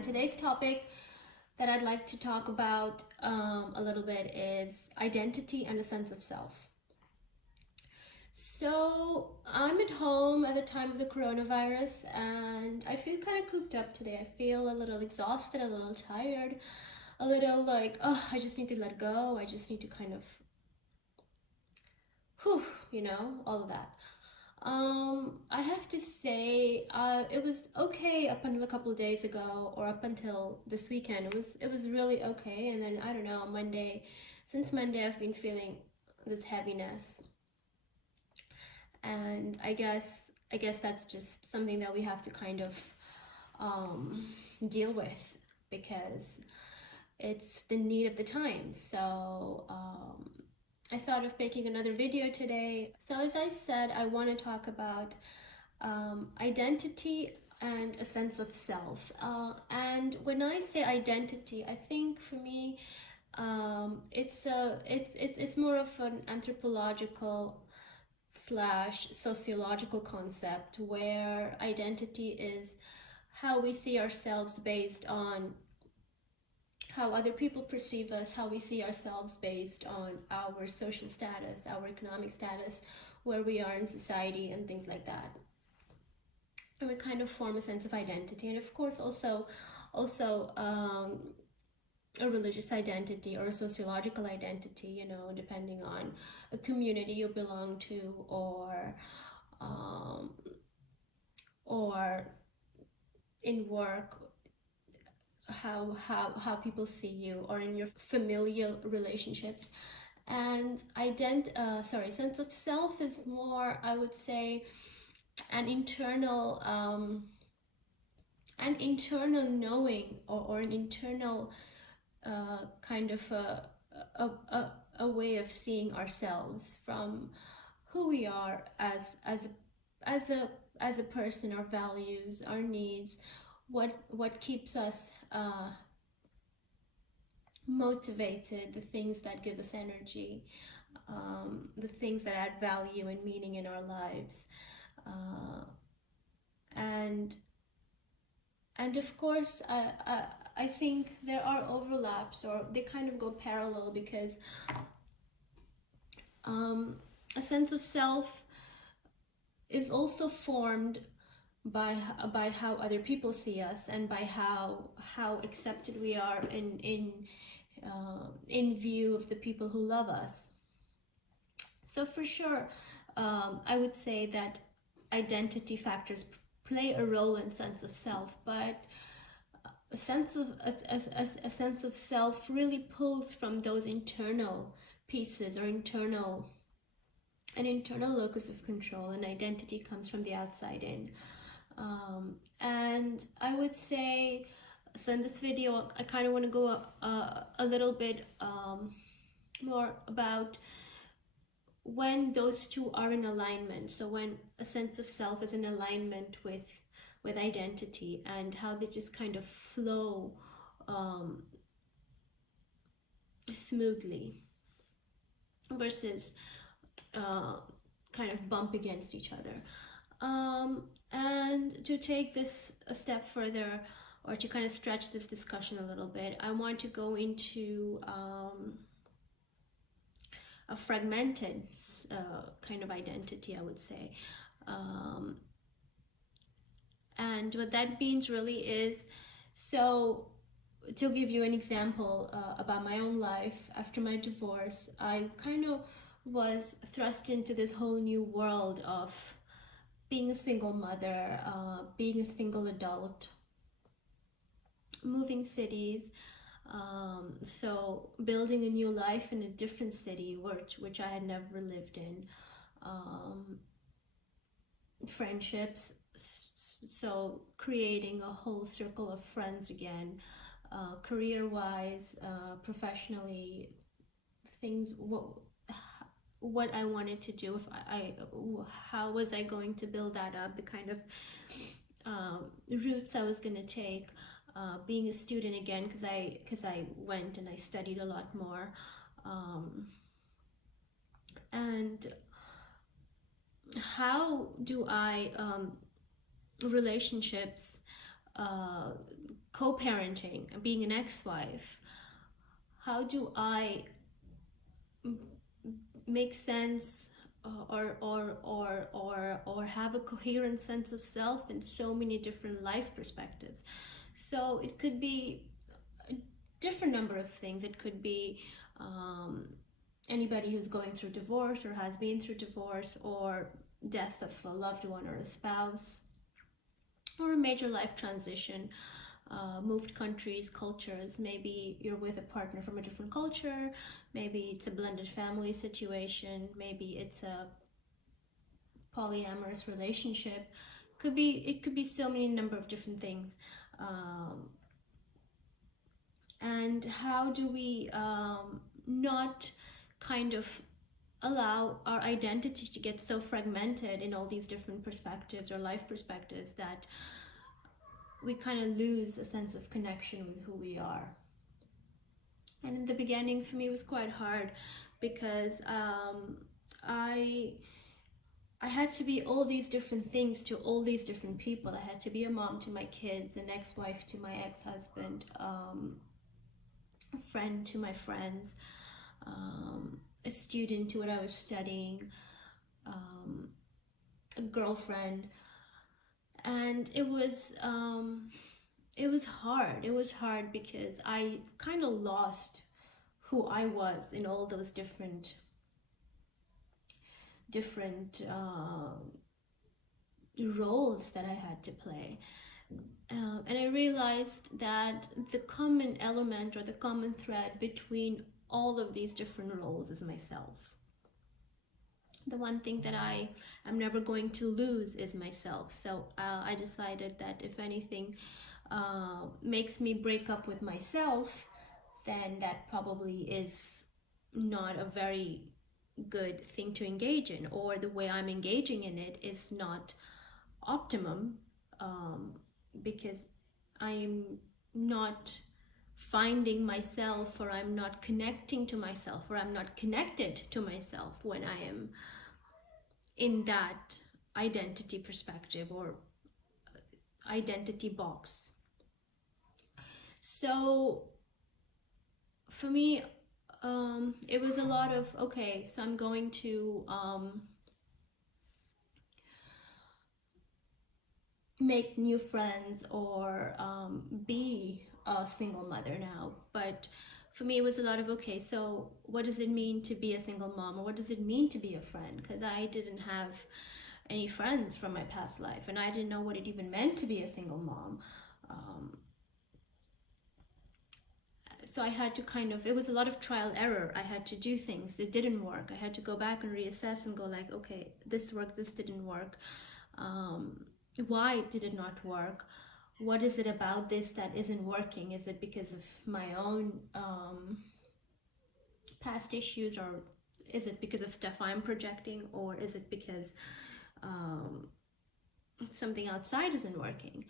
And today's topic that I'd like to talk about a little bit is identity and a sense of self. So I'm at home at the time of the coronavirus and I feel kind of cooped up today. I feel a little exhausted, a little tired, a little like, oh, I just need to let go. I just need to kind of, all of that. I have to say, it was okay up until a couple of days ago, or up until this weekend. It was really okay, and then I don't know. Since Monday, I've been feeling this heaviness, and I guess that's just something that we have to kind of deal with because it's the need of the times. So I thought of making another video today. So as I said, I want to talk about identity and a sense of self. And when I say identity, I think for me, it's more of an anthropological / sociological concept where identity is how we see ourselves based on how other people perceive us, how we see ourselves based on our social status, our economic status, where we are in society, and things like that. And we kind of form a sense of identity, and of course also a religious identity or a sociological identity, depending on a community you belong to, or in work, how people see you, or in your familial relationships. And sense of self is more, I would say, an internal knowing, or an internal kind of a way of seeing ourselves from who we are as a person, our values, our needs, what keeps us motivated, the things that give us energy, the things that add value and meaning in our lives, and of course I think there are overlaps, or they kind of go parallel, because a sense of self is also formed by how other people see us, and by how accepted we are in view of the people who love us. So for sure, I would say that identity factors play a role in sense of self, but a sense of self really pulls from those internal pieces, or an internal locus of control, and identity comes from the outside in. And I would say, so in this video, I kind of want to go a little bit more about when those two are in alignment. So when a sense of self is in alignment with identity, and how they just kind of flow smoothly, versus kind of bump against each other. And to take this a step further, or to kind of stretch this discussion a little bit, I want to go into a fragmented kind of identity, I would say. And what that means really is, so to give you an example about my own life, after my divorce, I kind of was thrust into this whole new world of being a single mother, being a single adult, moving cities, so building a new life in a different city, which I had never lived in, friendships, so creating a whole circle of friends again, career-wise, professionally, things, what I wanted to do, how was I going to build that up, the kind of routes I was going to take, being a student again, because I went and I studied a lot more, and how do I relationships co-parenting and being an ex-wife, how do I make sense or have a coherent sense of self in so many different life perspectives? So it could be a different number of things. It could be anybody who's going through divorce or has been through divorce, or death of a loved one or a spouse, or a major life transition, moved countries, cultures. Maybe you're with a partner from a different culture, maybe it's a blended family situation, maybe it's a polyamorous relationship. It could be so many number of different things. And how do we not kind of allow our identity to get so fragmented in all these different perspectives or life perspectives that we kind of lose a sense of connection with who we are? And in the beginning, for me, it was quite hard because I had to be all these different things to all these different people. I had to be a mom to my kids, an ex-wife to my ex-husband, a friend to my friends, a student to what I was studying, a girlfriend. And it was hard. It was hard because I kind of lost who I was in all those different roles that I had to play. And I realized that the common element or the common thread between all of these different roles is myself. The one thing that I am never going to lose is myself. So I decided that if anything makes me break up with myself, then that probably is not a very good thing to engage in, or the way I'm engaging in it is not optimum, because I'm not finding myself, or I'm not connecting to myself, or I'm not connected to myself when I am in that identity perspective or identity box. So for me, it was a lot of, okay, so I'm going to make new friends or be a single mother now. But for me, it was a lot of, okay, so what does it mean to be a single mom, or what does it mean to be a friend? Because I didn't have any friends from my past life, and I didn't know what it even meant to be a single mom. So I had to it was a lot of trial error. I had to do things, it didn't work. I had to go back and reassess and go like, okay, this worked, this didn't work. Why did it not work? What is it about this that isn't working? Is it because of my own past issues, or is it because of stuff I'm projecting, or is it because something outside isn't working?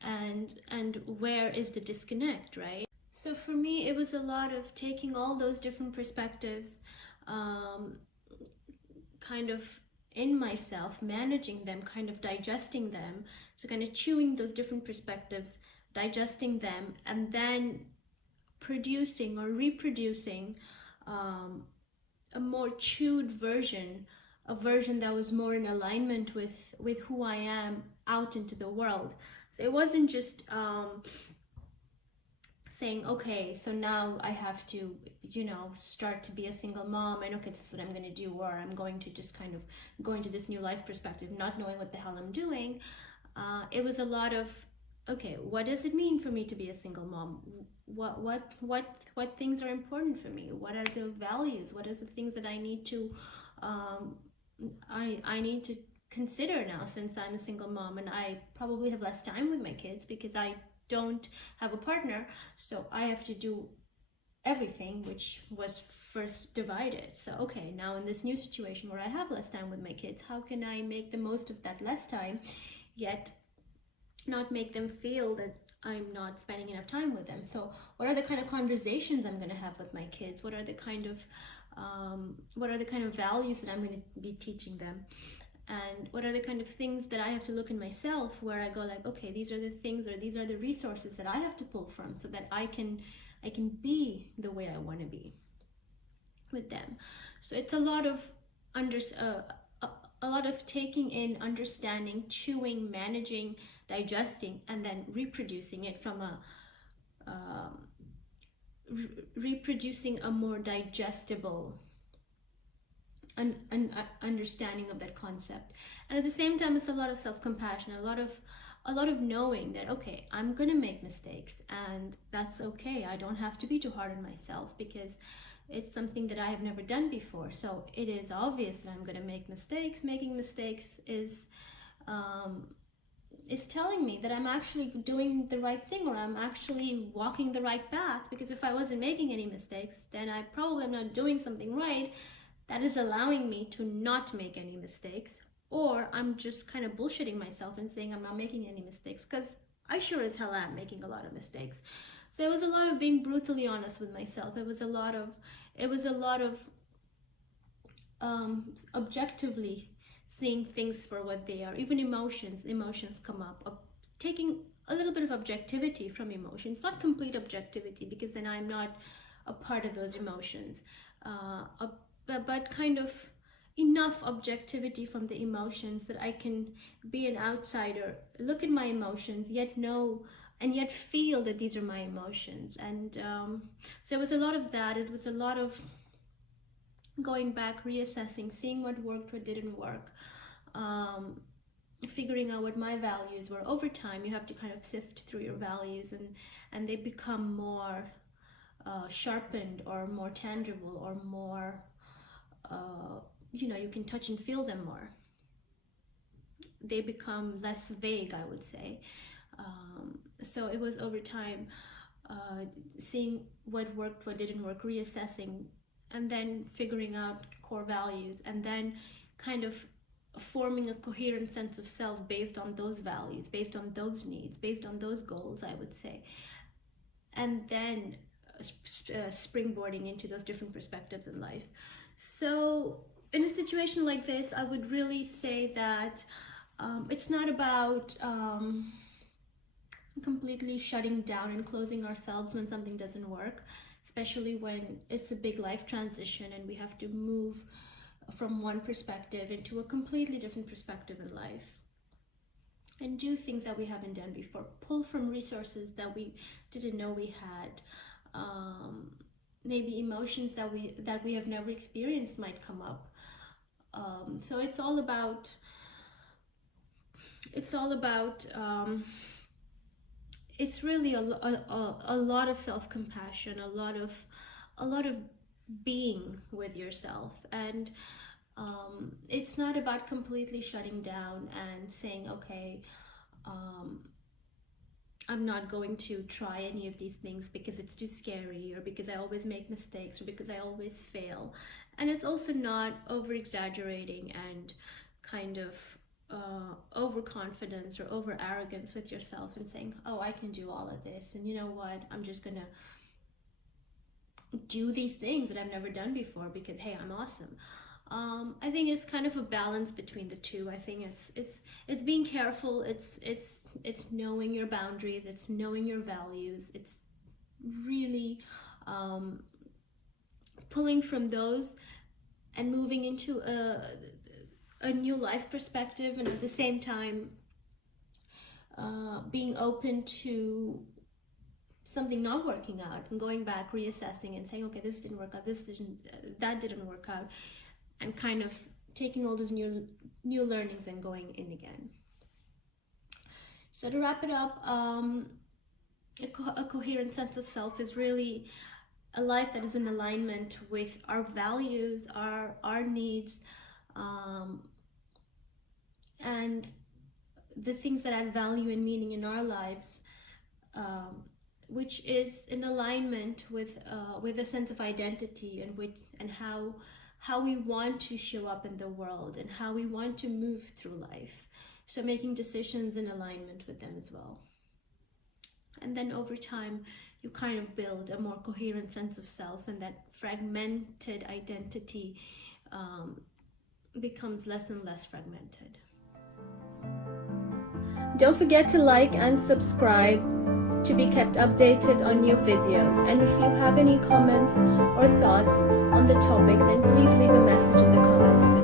And where is the disconnect, right? So for me, it was a lot of taking all those different perspectives, kind of in myself, managing them, kind of digesting them. So kind of chewing those different perspectives, digesting them, and then producing or reproducing a more chewed version, a version that was more in alignment with who I am out into the world. So it wasn't just saying, okay, so now I have to, start to be a single mom, and okay, this is what I'm going to do, or I'm going to just kind of go into this new life perspective, not knowing what the hell I'm doing. It was a lot of, okay, what does it mean for me to be a single mom? What things are important for me? What are the values? What are the things that I need to I need to consider now, since I'm a single mom and I probably have less time with my kids because I don't have a partner, so I have to do everything, which was first divided. So okay, now in this new situation where I have less time with my kids, how can I make the most of that less time, yet not make them feel that I'm not spending enough time with them? So what are the kind of conversations I'm going to have with my kids? What are the kind of values that I'm going to be teaching them? and what are the kind of things that I have to look in myself where I go like, okay, these are the things, or these are the resources that I have to pull from so that I can be the way I want to be with them. So it's a lot of a lot of taking in, understanding, chewing, managing, digesting, and then reproducing it from a reproducing a more digestible an understanding of that concept. And at the same time, it's a lot of self-compassion, a lot of knowing that, okay, I'm gonna make mistakes, and that's okay. I don't have to be too hard on myself because it's something that I have never done before. So it is obvious that I'm gonna make mistakes. Making mistakes is telling me that I'm actually doing the right thing, or I'm actually walking the right path. Because if I wasn't making any mistakes, then I probably am not doing something right that is allowing me to not make any mistakes, or I'm just kind of bullshitting myself and saying I'm not making any mistakes, because I sure as hell am making a lot of mistakes. So it was a lot of being brutally honest with myself. It was a lot of objectively seeing things for what they are. Even emotions come up, taking a little bit of objectivity from emotions, not complete objectivity, because then I'm not a part of those emotions, but kind of enough objectivity from the emotions that I can be an outsider, look at my emotions, yet know and yet feel that these are my emotions. And so it was a lot of that. It was a lot of going back, reassessing, seeing what worked, what didn't work, figuring out what my values were. Over time, you have to kind of sift through your values, and they become more sharpened, or more tangible, or more you can touch and feel them more. They become less vague, I would say. So it was over time, seeing what worked, what didn't work, reassessing, and then figuring out core values, and then kind of forming a coherent sense of self based on those values, based on those needs, based on those goals, I would say. And then springboarding into those different perspectives in life. So in a situation like this, I would really say that it's not about completely shutting down and closing ourselves when something doesn't work, especially when it's a big life transition and we have to move from one perspective into a completely different perspective in life, and do things that we haven't done before, pull from resources that we didn't know we had. Maybe emotions that we have never experienced might come up. So it's all about it's really a lot of self-compassion, a lot of being with yourself. And it's not about completely shutting down and saying, okay, I'm not going to try any of these things because it's too scary, or because I always make mistakes, or because I always fail. And it's also not over exaggerating and kind of overconfidence or over arrogance with yourself and saying, oh, I can do all of this, and you know what, I'm just gonna do these things that I've never done before because, hey, I'm awesome. I think it's kind of a balance between the two. I think it's being careful. It's knowing your boundaries. It's knowing your values. It's really pulling from those and moving into a new life perspective, and at the same time being open to something not working out and going back, reassessing, and saying, okay, this didn't work out, that didn't work out, and kind of taking all those new learnings and going in again. So to wrap it up, a coherent sense of self is really a life that is in alignment with our values, our needs, and the things that add value and meaning in our lives, which is in alignment with a sense of identity, and how we want to show up in the world, and how we want to move through life. So making decisions in alignment with them as well. And then over time, you kind of build a more coherent sense of self, and that fragmented identity becomes less and less fragmented. Don't forget to like and subscribe to be kept updated on new videos. And if you have any comments or thoughts on the topic, then please leave a message in the comments